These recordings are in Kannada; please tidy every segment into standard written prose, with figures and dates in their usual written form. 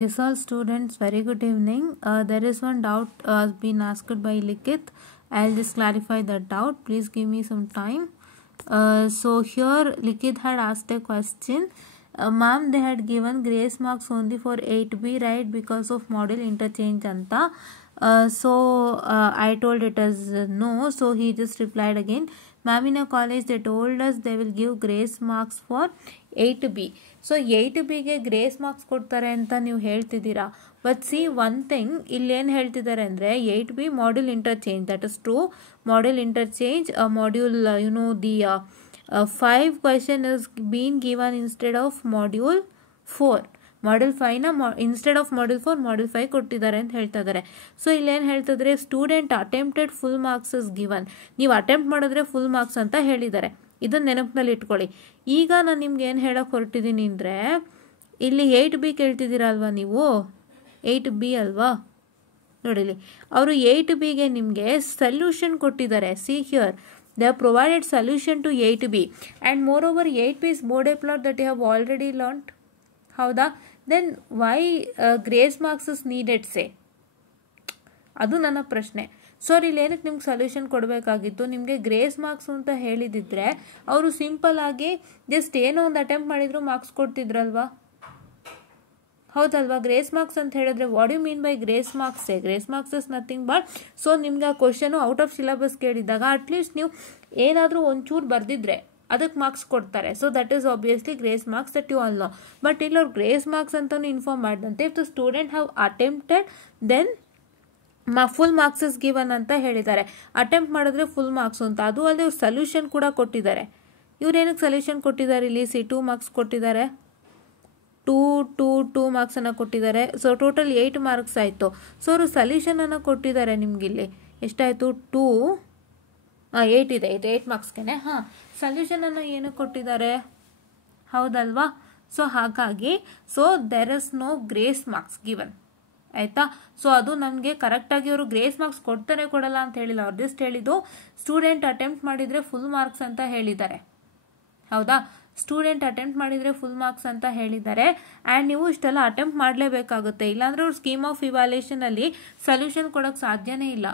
Yes, all students, very good evening. There is one doubt been asked by Likith. I'll just clarify that doubt. Please give me some time. So here Likith had asked a question. Ma'am, they had given grace marks only for 8B, right? Because of model interchange anta. I told it as no. So he just replied again. Ma'am, in a college they told us they will give grace marks for 8B. So 8Bಗೆ ಗ್ರೇಸ್ ಮಾರ್ಕ್ಸ್ ಕೊಡ್ತಾರೆ ಅಂತ ನೀವು ಹೇಳ್ತಿದ್ದೀರಾ. ಬಟ್ ಸಿ ಒನ್ ಥಿಂಗ್ ಇಲ್ಲೇನು ಹೇಳ್ತಿದ್ದಾರೆ ಅಂದರೆ 8B module interchange, that is true. Module interchange module the 5 question is been given instead of module 4. Module 5ನ ಇನ್ಸ್ಟೆಡ್ ಆಫ್ ಮಾಡ್ಯೂಲ್ 4 ಮಾಡ್ಯೂಲ್ 5 ಕೊಟ್ಟಿದ್ದಾರೆ ಅಂತ ಹೇಳ್ತಾ ಇದ್ದಾರೆ. ಸೊ ಇಲ್ಲೇನು ಹೇಳ್ತಿದ್ರೆ student attempted full marks is given. ನೀವು ಅಟೆಂಪ್ಟ್ ಮಾಡಿದ್ರೆ ಫುಲ್ ಮಾರ್ಕ್ಸ್ ಅಂತ ಹೇಳಿದ್ದಾರೆ. ಇದನ್ನು ನೆನಪಿನಲ್ಲಿ ಇಟ್ಕೊಳ್ಳಿ. ಈಗ ನಾನು ನಿಮ್ಗೆ ಏನು ಹೇಳೋಕೆ ಹೊರಟಿದ್ದೀನಿ ಅಂದರೆ, ಇಲ್ಲಿ 8B ಕೇಳ್ತಿದ್ದೀರಲ್ವಾ ನೀವು, 8B ಅಲ್ವಾ, ನೋಡಿಲಿ ಅವರು 8Bಗೆ ನಿಮಗೆ ಸೊಲ್ಯೂಷನ್ ಕೊಟ್ಟಿದ್ದಾರೆ. See here they have provided solution to 8B and moreover 8B is board plot that you have already learned. ಹೌದಾ? Then why grace marks is needed say? ಅದು ನನ್ನ ಪ್ರಶ್ನೆ. ಸರ್ ಇಲ್ಲಿ ಏನಕ್ಕೆ ನಿಮ್ಗೆ ಸೊಲ್ಯೂಷನ್ ಕೊಡಬೇಕಾಗಿತ್ತು? ನಿಮಗೆ ಗ್ರೇಸ್ ಮಾರ್ಕ್ಸ್ ಅಂತ ಹೇಳಿದಿದ್ರೆ ಅವರು ಸಿಂಪಲ್ ಆಗಿ ಜಸ್ಟ್ ಏನೋ ಒಂದು ಅಟೆಂಪ್ಟ್ ಮಾಡಿದ್ರು ಮಾರ್ಕ್ಸ್ ಕೊಡ್ತಿದ್ರಲ್ವಾ? ಹೌದಲ್ವಾ? ಗ್ರೇಸ್ ಮಾರ್ಕ್ಸ್ ಅಂತ ಹೇಳಿದ್ರೆ what you mean by grace marks? Grace marks is nothing but, so ನಿಮ್ಗೆ ಆ ಕ್ವಶನು ಔಟ್ ಆಫ್ ಸಿಲೆಬಸ್ ಕೇಳಿದಾಗ ಅಟ್ಲೀಸ್ಟ್ ನೀವು ಏನಾದರೂ ಒಂಚೂರು ಬರೆದಿದ್ರೆ ಅದಕ್ಕೆ ಮಾರ್ಕ್ಸ್ ಕೊಡ್ತಾರೆ. So that is obviously grace marks that you all know. But ಇಲ್ಲಿ ಅವ್ರು ಗ್ರೇಸ್ ಮಾರ್ಕ್ಸ್ ಅಂತಲೂ ಇನ್ಫಾರ್ಮ್ ಮಾಡಿದಂತೆ if the student have attempted then full marks is given ಅಂತ ಹೇಳಿದ್ದಾರೆ. ಅಟೆಂಪ್ಟ್ ಮಾಡಿದ್ರೆ ಫುಲ್ ಮಾರ್ಕ್ಸ್ ಅಂತ. ಅದು ಅಲ್ಲದೆ ಇವ್ರು ಸೊಲ್ಯೂಷನ್ ಕೂಡ ಕೊಟ್ಟಿದ್ದಾರೆ. ಇವ್ರೇನಕ್ಕೆ ಸೊಲ್ಯೂಷನ್ ಕೊಟ್ಟಿದ್ದಾರೆ? ಇಲ್ಲಿ 2 ಮಾರ್ಕ್ಸ್ ಕೊಟ್ಟಿದ್ದಾರೆ, 2 ಮಾರ್ಕ್ಸನ್ನು ಕೊಟ್ಟಿದ್ದಾರೆ. ಸೊ ಟೋಟಲ್ 8 ಮಾರ್ಕ್ಸ್ ಆಯಿತು. ಸೊ ಅವರು ಸೊಲ್ಯೂಷನನ್ನು ಕೊಟ್ಟಿದ್ದಾರೆ ನಿಮಗಿಲ್ಲಿ. ಎಷ್ಟಾಯಿತು? 8 ಇದೆ, ಇದು 8 ಮಾರ್ಕ್ಸ್ಗೆ. ಹಾಂ, ಸೊಲ್ಯೂಷನನ್ನು ಏನು ಕೊಟ್ಟಿದ್ದಾರೆ? ಹೌದಲ್ವಾ? ಸೊ ಹಾಗಾಗಿ there is no grace marks given. ಆಯಿತಾ? ಸೊ ಅದು ನಮಗೆ ಕರೆಕ್ಟಾಗಿ ಅವರು ಗ್ರೇಸ್ ಮಾರ್ಕ್ಸ್ ಕೊಡ್ತಾರೆ ಕೊಡಲ್ಲ ಅಂತ ಹೇಳಿಲ್ಲ. ಅವ್ರು ಜಸ್ಟ್ ಹೇಳಿದ್ದು ಸ್ಟೂಡೆಂಟ್ ಅಟೆಂಪ್ಟ್ ಮಾಡಿದರೆ ಫುಲ್ ಮಾರ್ಕ್ಸ್ ಅಂತ ಹೇಳಿದ್ದಾರೆ. ಹೌದಾ? ಸ್ಟೂಡೆಂಟ್ ಅಟೆಂಪ್ಟ್ ಮಾಡಿದರೆ ಫುಲ್ ಮಾರ್ಕ್ಸ್ ಅಂತ ಹೇಳಿದ್ದಾರೆ. ಆ್ಯಂಡ್ ನೀವು ಇಷ್ಟೆಲ್ಲ ಅಟೆಂಪ್ಟ್ ಮಾಡಲೇಬೇಕಾಗುತ್ತೆ, ಇಲ್ಲಾಂದರೆ ಅವ್ರು ಸ್ಕೀಮ್ ಆಫ್ ಇವ್ಯಾಲ್ಯೂಯೇಷನಲ್ಲಿ ಸೊಲ್ಯೂಷನ್ ಕೊಡೋಕ್ಕೆ ಸಾಧ್ಯನೇ ಇಲ್ಲ.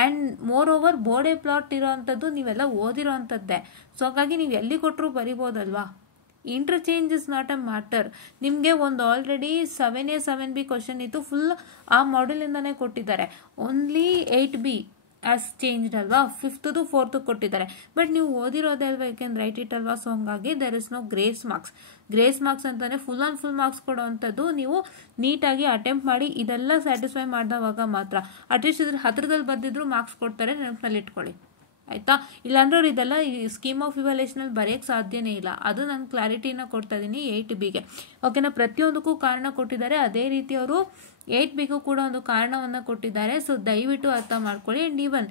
And moreover board plot ಇರೋವಂಥದ್ದು ನೀವೆಲ್ಲ ಓದಿರೋ ಅಂಥದ್ದೇ. ಸೊ ಹಾಗಾಗಿ ನೀವು ಎಲ್ಲಿ ಕೊಟ್ಟರು ಬರಿಬೋದಲ್ವಾ? Interchange is not a matter. ನಿಮಗೆ ಒಂದು ಆಲ್ರೆಡಿ 7A 7B ಕ್ವಶನ್ ಇತ್ತು, ಫುಲ್ ಆ ಮಾಡ್ಯೂಲಿಂದನೇ ಕೊಟ್ಟಿದ್ದಾರೆ. ಓನ್ಲಿ 8B ಆಸ್ ಚೇಂಜ್ಡ್ ಅಲ್ವಾ, 5th 4th ಕೊಟ್ಟಿದ್ದಾರೆ. ಬಟ್ ನೀವು ಓದಿರೋದೇ ಅಲ್ವಾ, ಯು ಕ್ಯಾನ್ ರೈಟ್ ಇಟ್ ಅಲ್ವಾ. ಸೊ ಹಂಗಾಗಿ there is no grace marks. Grace marks ಅಂತಂದರೆ ಫುಲ್ ಆನ್ ಫುಲ್ ಮಾರ್ಕ್ಸ್ ಕೊಡೋವಂಥದ್ದು ನೀವು ನೀಟಾಗಿ ಅಟೆಂಪ್ಟ್ ಮಾಡಿ ಇದೆಲ್ಲ ಸ್ಯಾಟಿಸ್ಫೈ ಮಾಡಿದವಾಗ ಮಾತ್ರ. ಅಟ್ಲೀಸ್ಟ್ ಇದ್ರ ಹತ್ರದಲ್ಲಿ ಬಂದಿದ್ರು ಮಾರ್ಕ್ಸ್ ಕೊಡ್ತಾರೆ, ನೆನಪಿನಲ್ಲಿ ಇಟ್ಕೊಳ್ಳಿ. ಆಯಿತಾ? ಇಲ್ಲಾಂದ್ರೆ ಅವ್ರು ಇದೆಲ್ಲ ಈ ಸ್ಕೀಮ್ ಆಫ್ ಇವ್ಯಾಲ್ಯೂಯೇಷನಲ್ಲಿ ಬರೆಯೋಕ್ಕೆ ಸಾಧ್ಯನೇ ಇಲ್ಲ. ಅದು ನಾನು ಕ್ಲಾರಿಟಿನ ಕೊಡ್ತಾ ಇದ್ದೀನಿ 8Bಗೆ. ಓಕೆನಾ? ಪ್ರತಿಯೊಂದಕ್ಕೂ ಕಾರಣ ಕೊಟ್ಟಿದ್ದಾರೆ. ಅದೇ ರೀತಿ ಅವರು 8Bಗೂ ಕೂಡ ಒಂದು ಕಾರಣವನ್ನು ಕೊಟ್ಟಿದ್ದಾರೆ. ಸೊ ದಯವಿಟ್ಟು ಅರ್ಥ ಮಾಡ್ಕೊಳ್ಳಿ. ಆ್ಯಂಡ್ ಈವನ್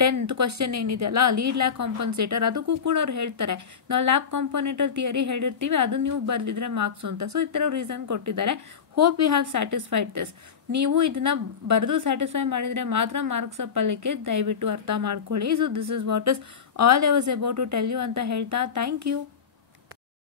10th ಕ್ವಶನ್ ಏನಿದೆಯಲ್ಲ, ಲೀಡ್ ಲ್ಯಾಕ್ ಕಾಂಪನ್ಸೇಟರ್, ಅದಕ್ಕೂ ಕೂಡ ಅವ್ರು ಹೇಳ್ತಾರೆ ನಾವು ಲ್ಯಾಕ್ ಕಾಂಪೋನೆಂಟಲ್ ಥಿಯರಿ ಹೇಳಿರ್ತೀವಿ, ಅದು ನೀವು ಬರೆದಿದ್ರೆ ಮಾರ್ಕ್ಸು ಅಂತ. ಸೊ ಈ ಥರ ರೀಸನ್ ಕೊಟ್ಟಿದ್ದಾರೆ. Hope we have satisfied this. ನೀವು ಇದನ್ನ ಬರೆದು ಸ್ಯಾಟಿಸ್ಫೈ ಮಾಡಿದರೆ ಮಾತ್ರ ಮಾರ್ಕ್ಸ್ ಅಪ್ ಅಲ್ಲಿಗೆ ದಯವಿಟ್ಟು ಅರ್ಥ ಮಾಡ್ಕೊಳ್ಳಿ. So this is what is all I was about to tell you ಅಂತ ಹೇಳ್ತಾ ಥ್ಯಾಂಕ್ ಯು.